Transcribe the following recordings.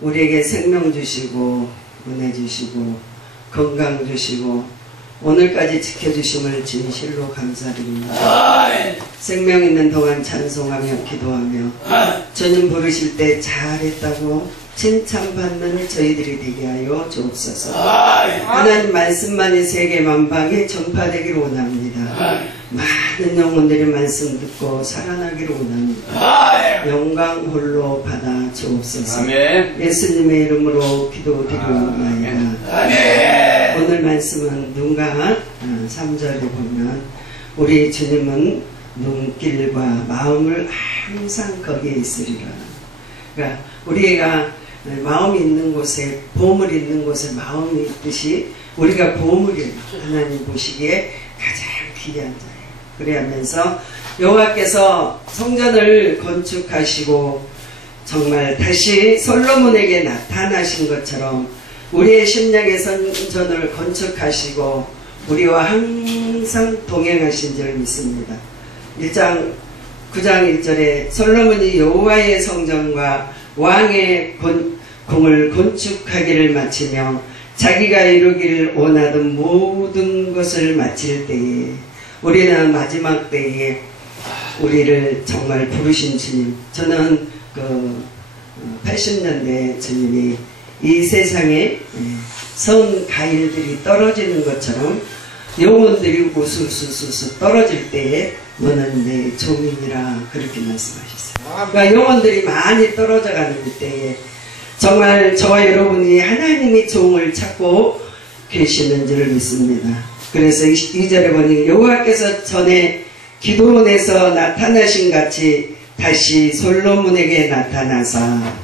우리에게 생명 주시고 은혜 주시고 건강 주시고 오늘까지 지켜주심을 진실로 감사드립니다. 생명 있는 동안 찬송하며 기도하며 주님 부르실 때 잘했다고 칭찬받는 저희들이 되게 하여 주옵소서. 하나님 말씀만이 세계 만방에 전파되기를 원합니다. 많은 영혼들이 말씀 듣고 살아나기를 원합니다. 영광 홀로 받아 주옵소서. 예수님의 이름으로 기도드리옵나이다. 오늘 말씀은 누가 3절에 보면 우리 주님은 눈길과 마음을 항상 거기에 있으리라. 그러니까 우리가 마음이 있는 곳에 보물이 있는 곳에 마음이 있듯이 우리가 보물이에요. 하나님 보시기에 가장 귀한 자예요. 그래야면서 여호와께서 성전을 건축하시고 정말 다시 솔로몬에게 나타나신 것처럼 우리의 심령의 성전을 건축하시고 우리와 항상 동행하신 줄 믿습니다. 1장 9장 1절에 솔로몬이 여호와의 성전과 왕의 궁을 건축하기를 마치며 자기가 이루기를 원하던 모든 것을 마칠 때에 우리는 마지막 때에 우리를 정말 부르신 주님, 저는 80년대 주님이 이 세상에 선 가일들이 떨어지는 것처럼 영혼들이 우수수수수 떨어질 때에 너는 내 종이니라 그렇게 말씀하셨어요. 그러니까 영혼들이 많이 떨어져가는 때에 정말 저와 여러분이 하나님의 종을 찾고 계시는 줄 믿습니다. 그래서 2절에 보니 여호와께서 전에 기드온에서 나타나신 같이 다시 솔로몬에게 나타나사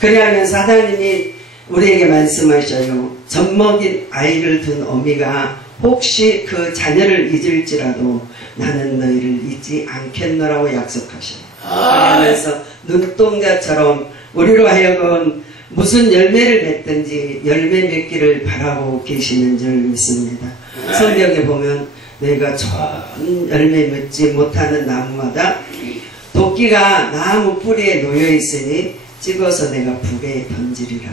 그리하면서 하나님이 우리에게 말씀하셔요. 젖먹인 아이를 둔 어미가 혹시 그 자녀를 잊을지라도 나는 너희를 잊지 않겠노라고 약속하셔요. 그러면서 눈동자처럼 우리로 하여금 무슨 열매를 맺든지 열매 맺기를 바라고 계시는 줄 믿습니다. 성경에 보면 너희가 좋은 열매 맺지 못하는 나무마다 도끼가 나무 뿌리에 놓여 있으니 찍어서 내가 불에 던지리라.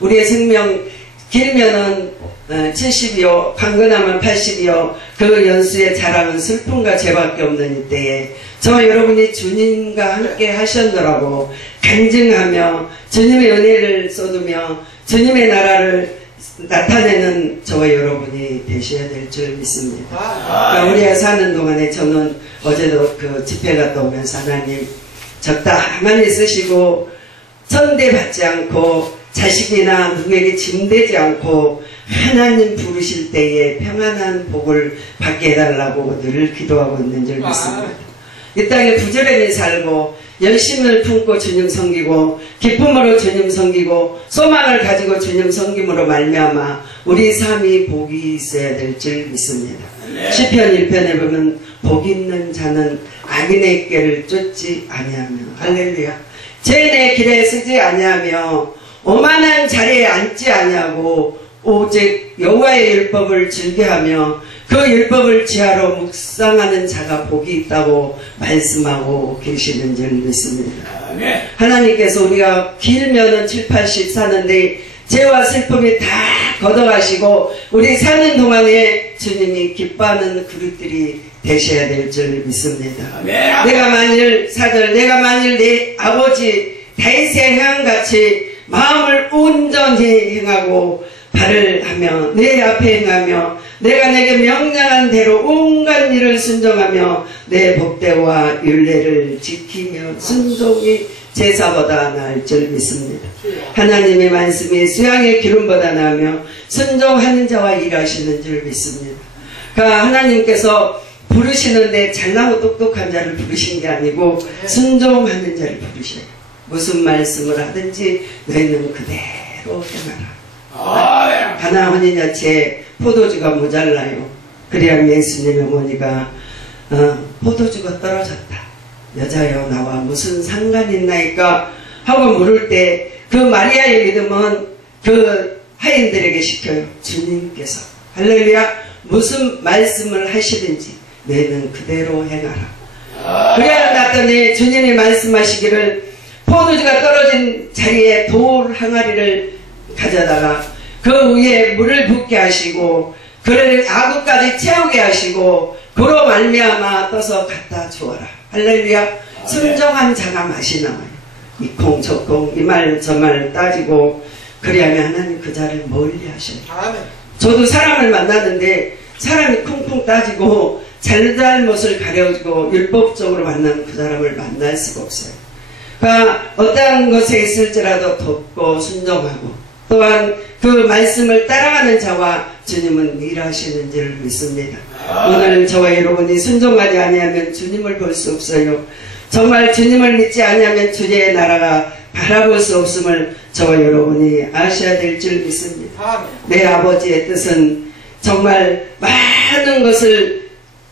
우리의 생명 길면은 70이요 강건하면 80이요 그 연수의 자랑은 슬픔과 죄밖에 없는 이때에 저와 여러분이 주님과 함께 하셨노라고 간증하며 주님의 은혜를 쏟으며 주님의 나라를 나타내는 저와 여러분이 되셔야 될 줄 믿습니다. 그러니까 우리가 사는 동안에 저는 어제도 그 집회 갔다 오면서 하나님 적당히 쓰시고 선대받지 않고 자식이나 누구에게 짐되지 않고 하나님 부르실 때에 평안한 복을 받게 해달라고 늘 기도하고 있는 줄 믿습니다. 이 땅에 부지런히 살고 열심을 품고 주님 섬기고 기쁨으로 주님 섬기고 소망을 가지고 주님 섬김으로 말미암아 우리 삶이 복이 있어야 될 줄 믿습니다. 시편 1편에 보면 복 있는 자는 악인의 꾀를 쫓지 아니하며 할렐루야. 죄인의 길에 서지 아니하며 오만한 자리에 앉지 아니하고 오직 여호와의 율법을 즐겨하며 그 율법을 지하로 묵상하는 자가 복이 있다고 말씀하고 계시는 줄 믿습니다. 하나님께서 우리가 길면은 7, 80 사는데 죄와 슬픔이 다 걷어가시고 우리 사는 동안에 주님이 기뻐하는 그릇들이 되셔야 될 줄 믿습니다. 내가 만일 4절 내가 만일 내 아버지 다윗의 행함같이 마음을 온전히 행하고 발을 하며 내 앞에 행하며 내가 내게 명령한 대로 온갖 일을 순종하며 내 법대와 율례를 지키며 순종이 제사보다 나을 줄 믿습니다. 하나님의 말씀이 수양의 기름보다 나으며 순종하는 자와 일하시는 줄 믿습니다. 그러니까 하나님께서 부르시는데 잘나고 똑똑한 자를 부르신 게 아니고 순종하는 자를 부르셔요. 무슨 말씀을 하든지 너희는 그대로 행하라. 하나 혼인자체 포도주가 모자라요. 그래야 예수님의 어머니가 포도주가 떨어졌다. 여자여 나와 무슨 상관이 있나이까 하고 물을 때 그 마리아의 믿음은 그 하인들에게 시켜요. 주님께서 할렐루야 무슨 말씀을 하시든지 너희는 그대로 행하라. 그래야 났더니 주님이 말씀하시기를 포도주가 떨어진 자리에 돌 항아리를 가져다가 그 위에 물을 붓게 하시고 그를 아구까지 채우게 하시고 그로 말미암아 떠서 갖다 주어라. 할렐루야. 순종한 자가 맛이 나와요. 이콩 저콩 이 말 저 말 따지고 그리하면 하나님 그 자를 멀리 하셔요. 저도 사람을 만났는데 사람이 쿵쿵 따지고 잘잘못을 가려주고 율법적으로 만나면 그 사람을 만날 수가 없어요. 그러니까 어떠한 것에 있을지라도 돕고 순종하고 또한 그 말씀을 따라가는 자와 주님은 일하시는 줄 믿습니다. 오늘 저와 여러분이 순종하지 아니하면 주님을 볼 수 없어요. 정말 주님을 믿지 아니하면 주의 나라가 바라볼 수 없음을 저와 여러분이 아셔야 될 줄 믿습니다. 내 아버지의 뜻은 정말 많은 것을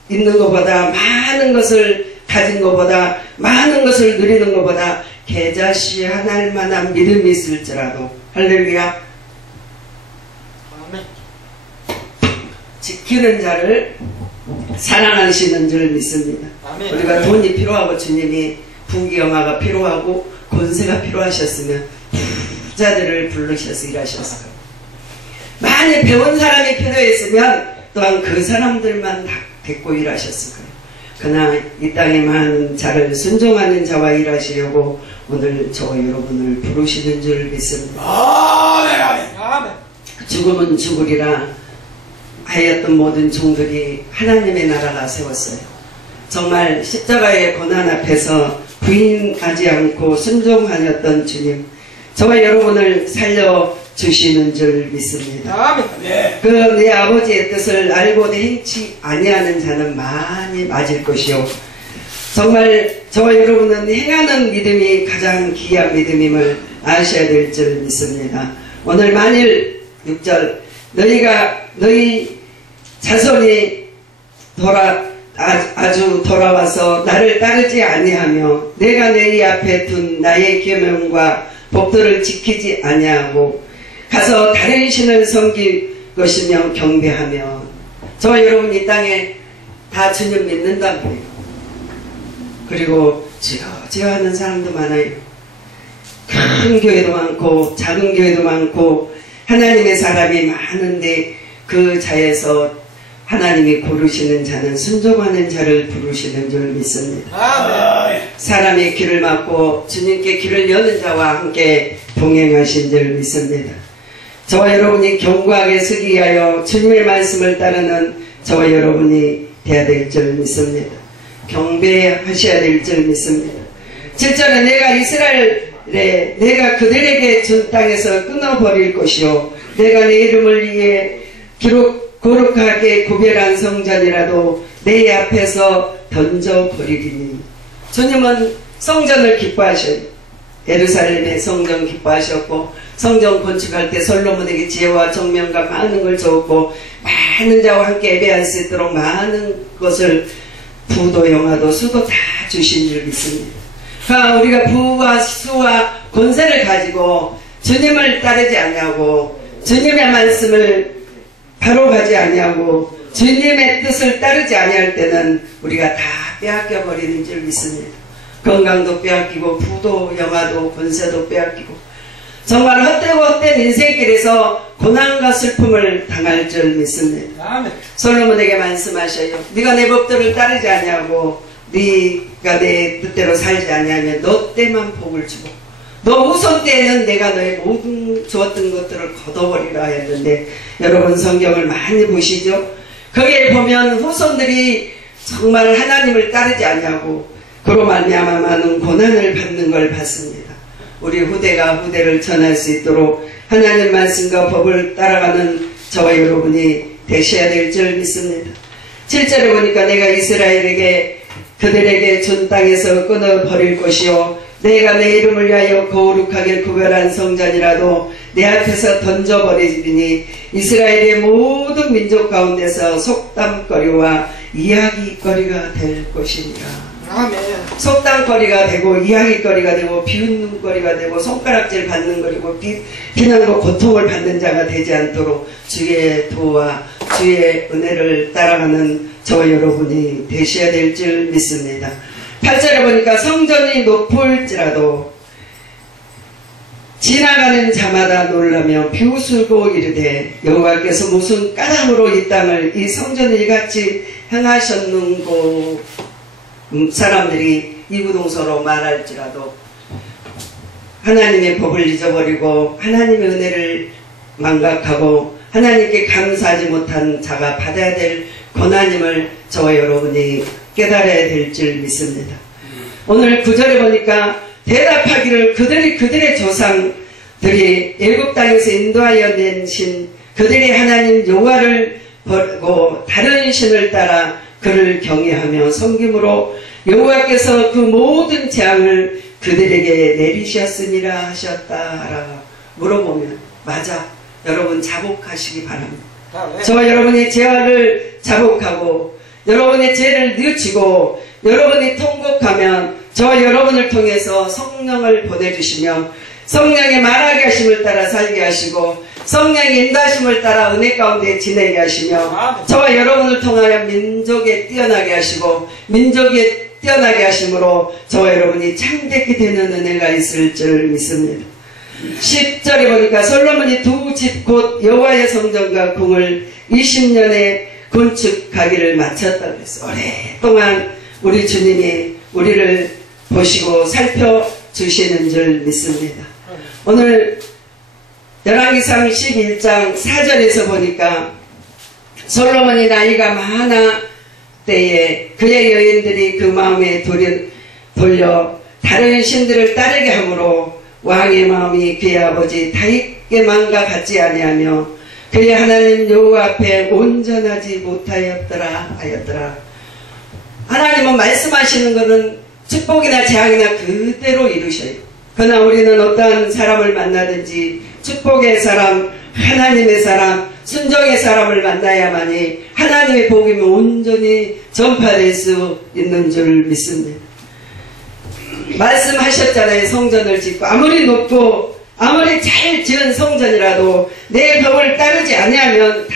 있는 것보다 많은 것을 가진 것보다 많은 것을 누리는 것보다 계좌시 하나일 만한 믿음이 있을지라도 할렐루야 지키는 자를 사랑하시는 줄 믿습니다. 우리가 돈이 필요하고 주님이 부귀영화가 필요하고 권세가 필요하셨으면 부자들을 부르셔서 일하셨을 거예요. 많이 배운 사람이 필요했으면 또한 그 사람들만 다 데리고 일하셨을 거예요. 그러나 이 땅에 많은 자를 순종하는 자와 일하시려고 오늘 저와 여러분을 부르시는 줄 믿습니다. 아멘. 죽으면 죽으리라 하였던 모든 종들이 하나님의 나라가 세웠어요. 정말 십자가의 고난 앞에서 부인하지 않고 순종하였던 주님, 저와 여러분을 살려주시는 줄 믿습니다. 그 내 아버지의 뜻을 알고 행치 아니하는 자는 많이 맞을 것이요 정말 저와 여러분은 행하는 믿음이 가장 귀한 믿음임을 아셔야 될 줄 믿습니다. 오늘 만일 6절 너희 자손이 아주 돌아와서 나를 따르지 아니하며 내가 너희 앞에 둔 나의 계명과 법도를 지키지 아니하고 가서 다른 신을 섬길 것이며 경배하며 저와 여러분 이 땅에 다 주님 믿는다고 해요. 그리고 주여 하는 사람도 많아요. 큰 교회도 많고 작은 교회도 많고 하나님의 사람이 많은데 그 자에서 하나님이 고르시는 자는 순종하는 자를 부르시는 줄 믿습니다. 사람의 길을 막고 주님께 길을 여는 자와 함께 동행하신 줄 믿습니다. 저와 여러분이 견고하게 서기 위하여 주님의 말씀을 따르는 저와 여러분이 되어야 될 줄 믿습니다. 경배하셔야 될 줄 믿습니다. 7절에 내가 이스라엘에 내가 그들에게 준 땅에서 끊어버릴 것이요 내가 내 이름을 위해 거룩하게 구별한 성전이라도 내 앞에서 던져버리리니. 주님은 성전을 기뻐하셔요. 예루살렘의 성전 기뻐하셨고 성전 건축할 때 솔로몬에게 지혜와 정명과 많은 걸 주었고 많은 자와 함께 예배할 수 있도록 많은 것을 부도 영화도 수도 다 주신 줄 믿습니다. 그러니까 우리가 부와 수와 권세를 가지고 주님을 따르지 아니하고 주님의 말씀을 바로 가지 아니하고 주님의 뜻을 따르지 아니할 때는 우리가 다 빼앗겨 버리는 줄 믿습니다. 건강도 빼앗기고 부도 영화도 권세도 빼앗기고 정말 헛된 인생길에서 고난과 슬픔을 당할 줄 믿습니다. 솔로몬에게 말씀하셔요. 네가 내 법도를 따르지 아니하고 네가 내 뜻대로 살지 아니하면 너 때만 복을 주고 너 후손 때에는 내가 너의 모든 주었던 것들을 걷어버리라 했는데 여러분 성경을 많이 보시죠. 거기에 보면 후손들이 정말 하나님을 따르지 아니하고 그로 말미암아 많은 고난을 받는 걸 봤습니다. 우리 후대가 후대를 전할 수 있도록 하나님 말씀과 법을 따라가는 저와 여러분이 되셔야 될 줄 믿습니다. 7절에 보니까 내가 이스라엘에게 그들에게 준 땅에서 끊어버릴 것이요 내가 내 이름을 위하여 거룩하게 구별한 성전이라도 내 앞에서 던져버리니 이스라엘의 모든 민족 가운데서 속담거리와 이야기거리가 될 것이니라. 아멘. 속담거리가 되고 이야기거리가 되고 비웃는거리가 되고 손가락질 받는 거리고 비난과 고통을 받는 자가 되지 않도록 주의 도와 주의 은혜를 따라가는 저와 여러분이 되셔야 될 줄 믿습니다. 8절에 보니까 성전이 높을지라도 지나가는 자마다 놀라며 비웃으고 이르되 여호와께서 무슨 까닭으로 이 땅을 이 성전을 이같이 행하셨는고. 사람들이 이구동서로 말할지라도 하나님의 법을 잊어버리고 하나님의 은혜를 망각하고 하나님께 감사하지 못한 자가 받아야 될 고난임을 저와 여러분이 깨달아야 될 줄 믿습니다. 오늘 9절에 보니까 대답하기를 그들의 조상들이 애굽 땅에서 인도하여 낸 신 그들이 하나님 여호와를 버리고 다른 신을 따라 그를 경외하며 섬김으로 여호와께서 그 모든 재앙을 그들에게 내리셨으니라 하셨다라 물어보면 맞아. 여러분 자복하시기 바랍니다. 저와 여러분의 죄를 자복하고 여러분의 죄를 뉘우치고 여러분이 통곡하면 저와 여러분을 통해서 성령을 보내주시며 성령의 말하게 하심을 따라 살게 하시고 성령의 인도하심을 따라 은혜 가운데 지내게 하시며 저와 여러분을 통하여 민족에 뛰어나게 하시고 민족에 뛰어나게 하심으로 저와 여러분이 참되게 되는 은혜가 있을 줄 믿습니다. 10절에 보니까 솔로몬이 두 집 곧 여호와의 성전과 궁을 20년에 건축하기를 마쳤다고 했어요. 오랫동안 우리 주님이 우리를 보시고 살펴주시는 줄 믿습니다. 오늘 열왕기상 11장 4절에서 보니까 솔로몬이 나이가 많아 때에 그의 여인들이 그 마음에 돌려 다른 신들을 따르게 하므로 왕의 마음이 그의 아버지 다윗의 마음과 같지 아니하며 그의 하나님 여호와 앞에 온전하지 못하였더라 하였더라. 하나님은 말씀하시는 것은 축복이나 재앙이나 그대로 이루셔요. 그러나 우리는 어떠한 사람을 만나든지 축복의 사람, 하나님의 사람, 순종의 사람을 만나야만이 하나님의 복음이 온전히 전파될 수 있는 줄 믿습니다. 말씀하셨잖아요. 성전을 짓고 아무리 높고 아무리 잘 지은 성전이라도 내 법을 따르지 아니하면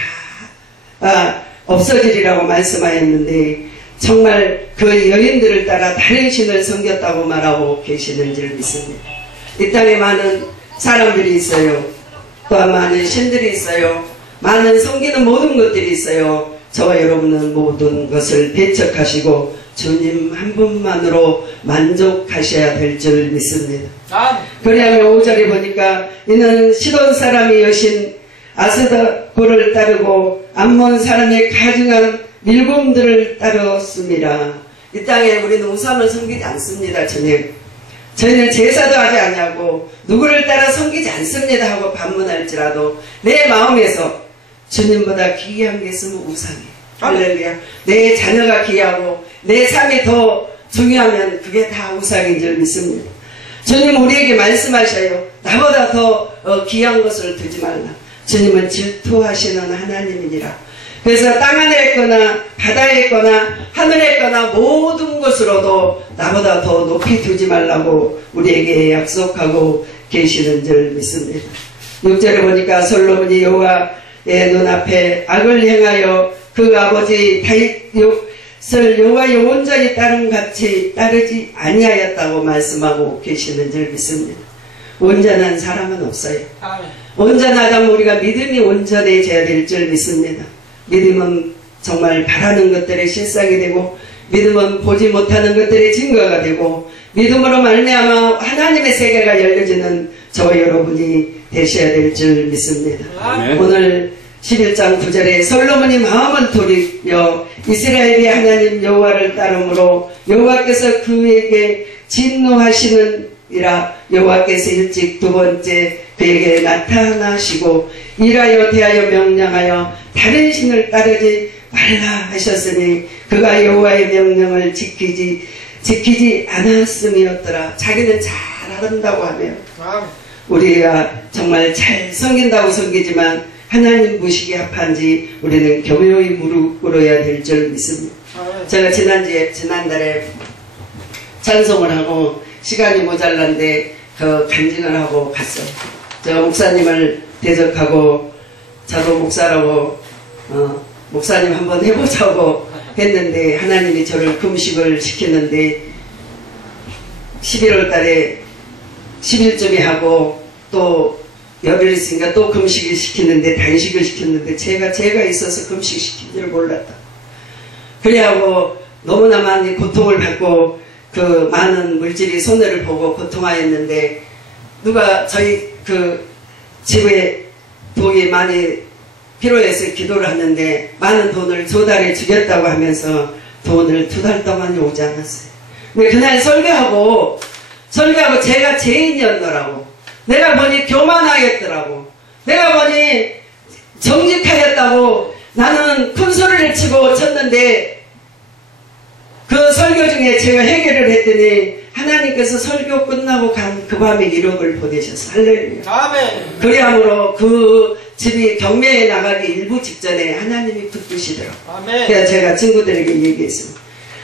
다 없어지리라고 말씀하였는데 정말 그 여인들을 따라 다른 신을 섬겼다고 말하고 계시는 줄 믿습니다. 이 땅에 많은 사람들이 있어요. 또한 많은 신들이 있어요. 많은 섬기는 모든 것들이 있어요. 저와 여러분은 모든 것을 배척하시고 주님 한 분만으로 만족하셔야 될 줄 믿습니다. 그러면 5절에 보니까 이는 시돈 사람이 여신 아스다고를 따르고 암몬 사람의 가증한 밀곰들을 따르었습니다. 이 땅에 우리는 우상을 섬기지 않습니다. 저희는 제사도 하지 않냐고 누구를 따라 섬기지 않습니다 하고 반문할지라도 내 마음에서 주님보다 귀한 게 있으면 우상이에요. 할렐루야. 내 자녀가 귀하고 내 삶이 더 중요하면 그게 다 우상인 줄 믿습니다. 주님 우리에게 말씀하셔요. 나보다 더 귀한 것을 두지 말라. 주님은 질투하시는 하나님이니라. 그래서 땅 안에 있거나 바다에 있거나 하늘에 있거나 모든 것으로도 나보다 더 높이 두지 말라고 우리에게 약속하고 계시는 줄 믿습니다. 6절에 보니까 솔로몬이 여호와의 눈앞에 악을 행하여 그 아버지 다윗을 여호와의 온전히 따름같이 따르지 아니하였다고 말씀하고 계시는 줄 믿습니다. 온전한 사람은 없어요. 온전하다면 우리가 믿음이 온전해져야 될 줄 믿습니다. 믿음은 정말 바라는 것들의 실상이 되고 믿음은 보지 못하는 것들의 증거가 되고 믿음으로 말미암아 하나님의 세계가 열려지는 저와 여러분이 되셔야 될 줄 믿습니다. 아멘. 오늘 11장 9절에 솔로몬이 마음을 돌이켜 이스라엘의 하나님 여호와를 따름으로 여호와께서 그에게 진노하시느니라. 여호와께서 일찍 두 번째 그에게 나타나시고 일하여 대하여 명령하여 다른 신을 따르지 말라 하셨으니 그가 여호와의 명령을 지키지 않았음이었더라. 자기는 잘한다고 하며 우리가 정말 잘 섬긴다고 섬기지만 하나님 보시기에 합한지 우리는 교묘히 무릎 꿇어야 될 줄 믿습니다. 제가 지난달에 찬송을 하고 시간이 모자란데 그 간증을 하고 갔어요. 저 목사님을 대적하고 저도 목사라고 목사님 한번 해보자고 했는데 하나님이 저를 금식을 시키는데 11월 달에 10일쯤에 하고 또 열흘 있으니까 또 금식을 시키는데 단식을 시켰는데 제가 있어서 금식 시킨 줄 몰랐다. 그래하고 너무나 많이 고통을 받고 그 많은 물질이 손해를 보고 고통하였는데 누가 저희 그 집에 돈이 많이 필요해서 기도를 하는데 많은 돈을 조달해 주겠다고 하면서 돈을 2달 동안 오지 않았어요. 근데 그날 설교하고 제가 죄인이었더라고. 내가 보니 교만하겠더라고. 내가 보니 정직하겠다고 나는 큰 소리를 치고 쳤는데 그 설교 중에 제가 해결을 했더니 하나님께서 설교 끝나고 간 그 밤에 1억을 보내셨어. 할렐루야. 아멘. 그리함으로 그 집이 경매에 나가기 일부 직전에 하나님이 붙드시더라고. 아멘. 그래서 제가 친구들에게 얘기했습니다.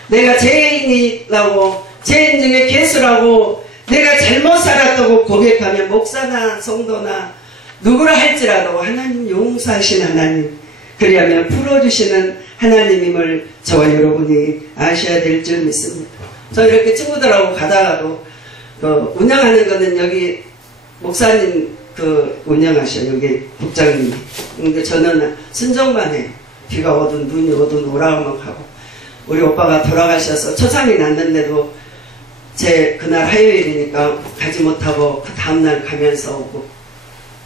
내가 죄인이라고, 죄인 중에 개수라고, 내가 잘못 살았다고 고백하면 목사나 성도나 누구라 할지라도 하나님 용서하신 하나님, 그리하면 풀어주시는 하나님임을 저와 여러분이 아셔야 될 줄 믿습니다. 저 이렇게 친구들하고 가다가도 운영하는 거는 여기 목사님 운영하셔요. 여기 국장님이. 근데 저는 순종만 해요. 비가 오든 눈이 오든 오라고 하고. 우리 오빠가 돌아가셔서 초상이 났는데도 그날 화요일이니까 가지 못하고 그 다음날 가면서 오고.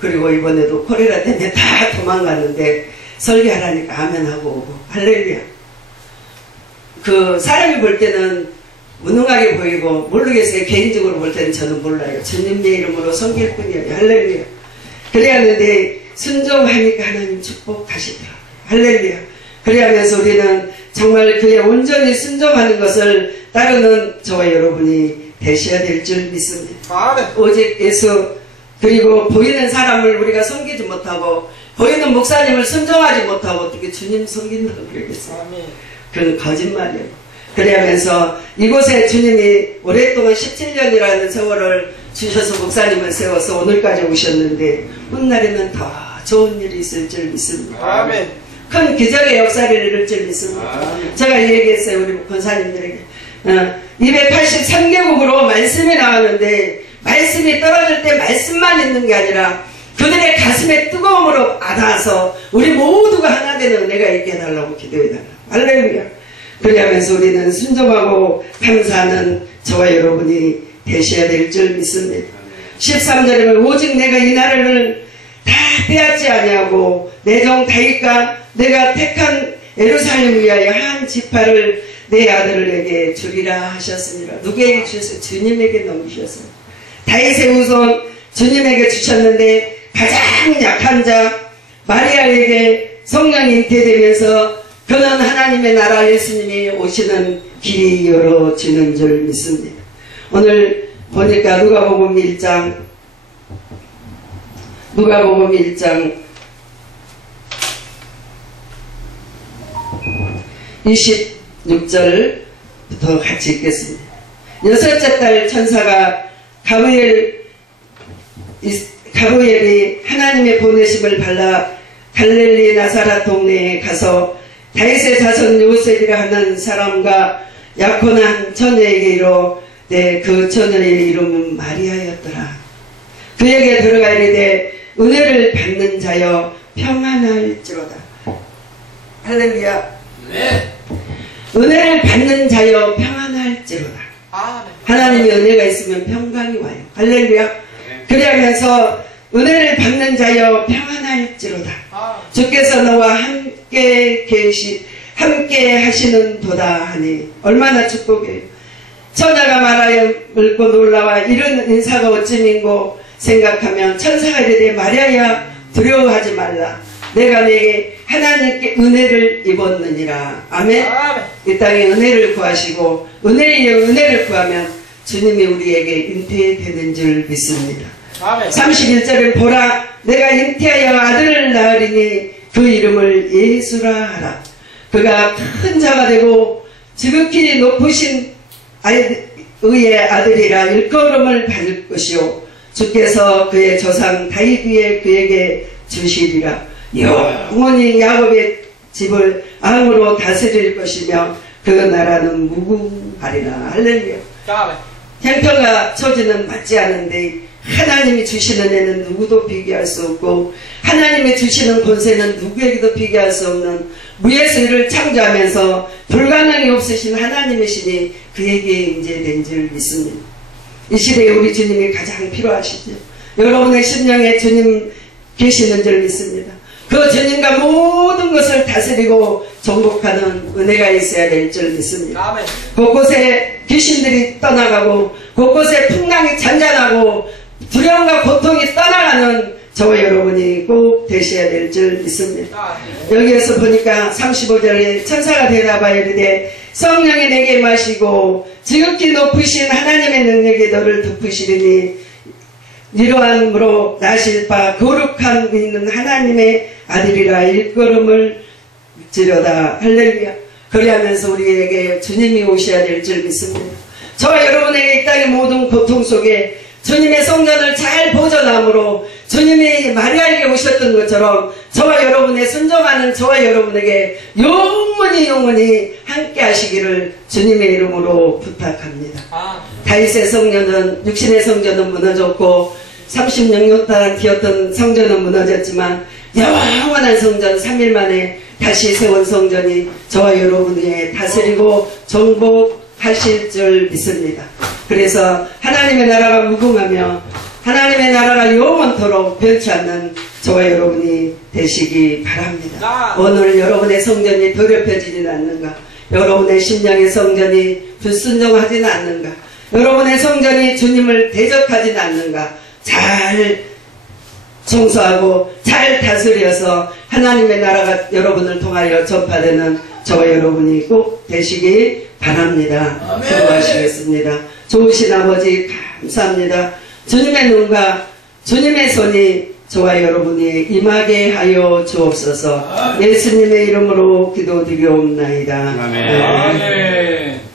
그리고 이번에도 코레라 때문에 다 도망갔는데 설교하라니까 아멘하고 오고. 할렐루야. 사람이 볼 때는 무능하게 보이고 모르겠어요. 개인적으로 볼 때는 저는 몰라요. 주님의 이름으로 섬길 뿐이에요. 할렐루야. 그래야하는데 순종하니까 하나님 축복하시더라고요. 할렐루야. 그래야하면서 우리는 정말 그에 온전히 순종하는 것을 따르는 저와 여러분이 되셔야 될 줄 믿습니다. 오직 예수 그리고 보이는 사람을 우리가 섬기지 못하고 보이는 목사님을 순종하지 못하고 어떻게 주님 섬긴다고 그러겠어요. 그건 거짓말이에요. 그래야하면서 이곳에 주님이 오랫동안 17년이라는 세월을 주셔서 목사님을 세워서 오늘까지 오셨는데 훗날에는 더 좋은 일이 있을 줄 믿습니다. 아멘. 큰 기적의 역사를 이룰 줄 믿습니다. 아멘. 제가 얘기했어요. 우리 권사님들에게 283개국으로 말씀이 나왔는데 말씀이 떨어질 때 말씀만 있는 게 아니라 그들의 가슴에 뜨거움으로 안아서 우리 모두가 하나 되는 은혜가 있게 해달라고 기도해달라. 할렐루야. 그리하면서 우리는 순종하고 감사하는 저와 여러분이 되셔야 될 줄 믿습니다. 13절에 오직 내가 이 나라를 다 빼앗지 아니하고 내 종 다윗과 내가 택한 예루살렘 위하여 한 지파를 내 아들에게 주리라 하셨습니다. 누구에게 주셨어요? 주님에게 넘기셨어요. 다윗의 후손 주님에게 주셨는데 가장 약한 자 마리아에게 성령이 잉태되면서 그는 하나님의 나라 예수님이 오시는 길이 열어지는 줄 믿습니다. 오늘 보니까 누가복음 1장 26절부터 같이 읽겠습니다. 6째 달 천사가 가브리엘이 하나님의 보내심을 받아 갈릴리 나사렛 동네에 가서 다윗의 자손 요셉이라 하는 사람과 약혼한 처녀에게 이르되 그 처녀의 이름은 마리아였더라. 그에게 들어가 이르되 은혜를 받는 자여 평안할지로다. 할렐루야. 네. 은혜를 받는 자여 평안할지로다. 하나님의 은혜가 있으면 평강이 와요. 할렐루야. 그래하면서 은혜를 받는 자여 평안할지로다. 주께서 너와 함께 하시는 도다 하니 얼마나 축복이에요. 처녀가 말하여 늙고 놀라와 이런 인사가 어찌민고 생각하면 천사가 이르되 마리아야 두려워하지 말라. 내가 내게 하나님께 은혜를 입었느니라. 아멘. 이 땅에 은혜를 구하시고 은혜를 구하면 주님이 우리에게 잉태되는 줄 믿습니다. 31절에 보라 내가 잉태하여 아들을 낳으리니 그 이름을 예수라 하라. 그가 큰 자가 되고 지극히 높으신 의의 아들이라 일컬음을 받을 것이요 주께서 그의 조상 다윗 위에 그에게 주시리라. 영원히 야곱의 집을 왕으로 다스릴 것이며 그 나라는 무궁하리라. 할렐루야. 형편과 처지는 맞지 않은데 하나님이 주시는 애는 누구도 비교할 수 없고 하나님이 주시는 권세는 누구에게도 비교할 수 없는 무예수를 창조하면서 불가능이 없으신 하나님이시니 그에게 임재된 줄 믿습니다. 이 시대에 우리 주님이 가장 필요하시죠. 여러분의 심령에 주님 계시는 줄 믿습니다. 그 주님과 모든 것을 다스리고 정복하는 은혜가 있어야 될 줄 믿습니다. 아멘. 곳곳에 귀신들이 떠나가고 곳곳에 풍랑이 잔잔하고 두려움과 고통이 떠나가는 저와 여러분이 꼭 되셔야 될 줄 믿습니다. 여기에서 보니까 35절에 천사가 대답하여 이르되 성령이 내게 임하시고 지극히 높으신 하나님의 능력이 너를 덮으시리니 이러함으로 나실 바 거룩함 있는 하나님의 아들이라 일컬음을 지려다. 할렐루야. 그리하면서 우리에게 주님이 오셔야 될 줄 믿습니다. 저와 여러분에게 이 땅의 모든 고통 속에 주님의 성전을 잘 보존함으로 주님이 마리아에게 오셨던 것처럼 저와 여러분의 순종하는 저와 여러분에게 영원히 함께 하시기를 주님의 이름으로 부탁합니다. 다윗의 성전은 육신의 성전은 무너졌고 36년 동안 기었던 성전은 무너졌지만 영원한 성전 3일 만에 다시 세운 성전이 저와 여러분에게 다스리고 정복하실 줄 믿습니다. 그래서 하나님의 나라가 무궁하며 하나님의 나라가 영원토록 변치 않는 저와 여러분이 되시기 바랍니다. 오늘 여러분의 성전이 더럽혀지지는 않는가? 여러분의 심령의 성전이 불순종하지는 않는가? 여러분의 성전이 주님을 대적하지는 않는가? 잘 청소하고 잘 다스려서 하나님의 나라가 여러분을 통하여 전파되는 저와 여러분이 꼭 되시기 바랍니다. 기도하시겠습니다. 좋으신 아버지 감사합니다. 주님의 눈과 주님의 손이 저와 여러분이 임하게 하여 주옵소서. 예수님의 이름으로 기도드리옵나이다. 아멘.